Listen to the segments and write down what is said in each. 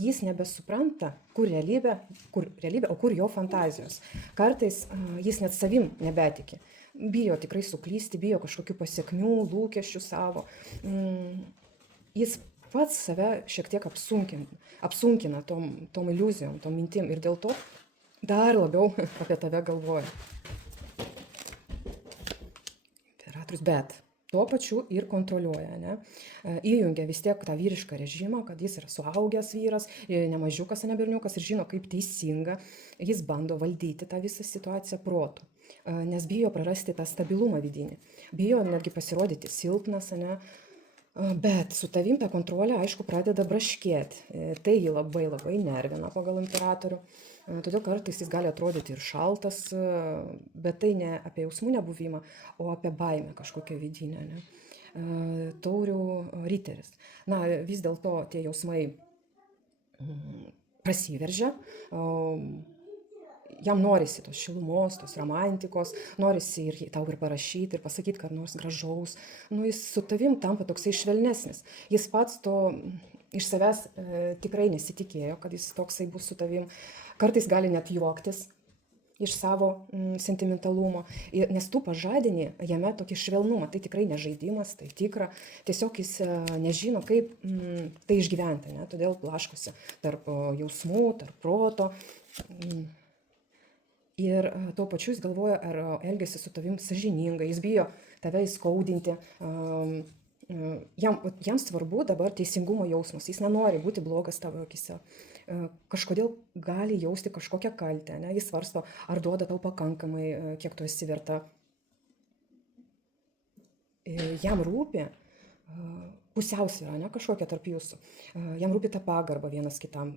Jis nebesupranta, kur realybė, o kur jo fantazijos. Kartais jis net savim nebetiki. Bijo tikrai suklysti, bijo kažkokių pasiekmių, lūkesčių savo. Jis pats save šiek tiek apsunkina tom iliuzijom, tom mintim ir dėl to dar labiau apie tave galvoja. Imperatorius, bet tuo pačiu ir kontroliuoja, ne? Įjungia vis tiek tą vyrišką režimą, kad jis yra suaugęs vyras, ne mažiukas, ne berniukas ir žino, kaip teisinga. Jis bando valdyti tą visą situaciją protu, nes bijo prarasti tą stabilumą vidinį. Bijo netgi pasirodyti silpnas, ne? Bet su tavim ta kontrolė, aišku, pradeda braškėti. Tai jį labai labai nervina pagal imperatorių. Todėl kartais jis gali atrodyti ir šaltas, bet tai ne apie jausmų nebuvimą, o apie baimę kažkokią vidinę. Ne? Taurių riteris. Na, vis dėlto tie jausmai prasiveržia. Jam norisi tos šilumos, tos romantikos, norisi ir tau ir parašyti, ir pasakyti, kad nors gražaus. Nu, jis su tavim tampa toksai švelnesnis. Jis pats to iš savęs tikrai nesitikėjo, kad jis toksai bus su tavim. Kartais gali net juoktis iš savo sentimentalumo, nes tu pažadini jame tokį švelnumą. Tai tikrai ne žaidimas, tai tikra. Tiesiog jis nežino, kaip tai išgyventi, ne? Todėl blaškosi tarp jausmų, tarp proto. Ir tuo pačiu jis galvoja, ar elgiasi su tavim sąžiningai, jis bijo tave įskaudinti. Jam svarbu dabar teisingumo jausmas, jis nenori būti blogas tavo akise. Kažkodėl gali jausti kažkokią kaltę, ne? Jis svarsto, ar duoda tau pakankamai, kiek tu esi verta. Jam rūpi pusiausvyrą, ne? Kažkokia tarp jūsų. Jam rūpi ta pagarba vienas kitam.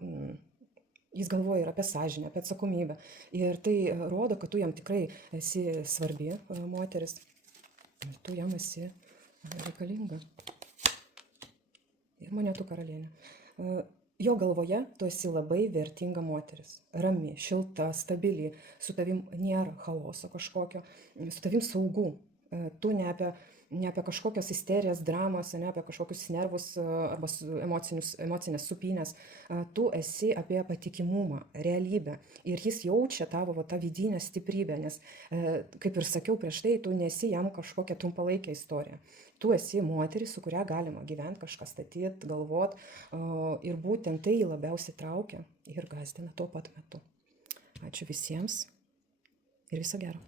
Jis galvoja ir apie sąžinę, apie atsakomybę. Ir tai rodo, kad tu jam tikrai esi svarbi moteris. Ir tu jam esi reikalinga. Ir monetų karalienė. Jo galvoje tu esi labai vertinga moteris. Rami, šilta, stabili. Su tavim nėra chaoso kažkokio. Su tavim saugu. Tu ne apie kažkokios isterijas, dramas, ne apie kažkokius nervus arba emocinės supynės. Tu esi apie patikimumą, realybę. Ir jis jaučia tavo tą vidinę stiprybę, nes, kaip ir sakiau prieš tai, tu nesi jam kažkokia trumpalaikė istorija. Tu esi moteris, su kuria galima gyventi, kažką statyti, galvoti. Ir būtent tai jį labiausiai traukia ir gąsdina tuo pat metu. Ačiū visiems ir viso gero.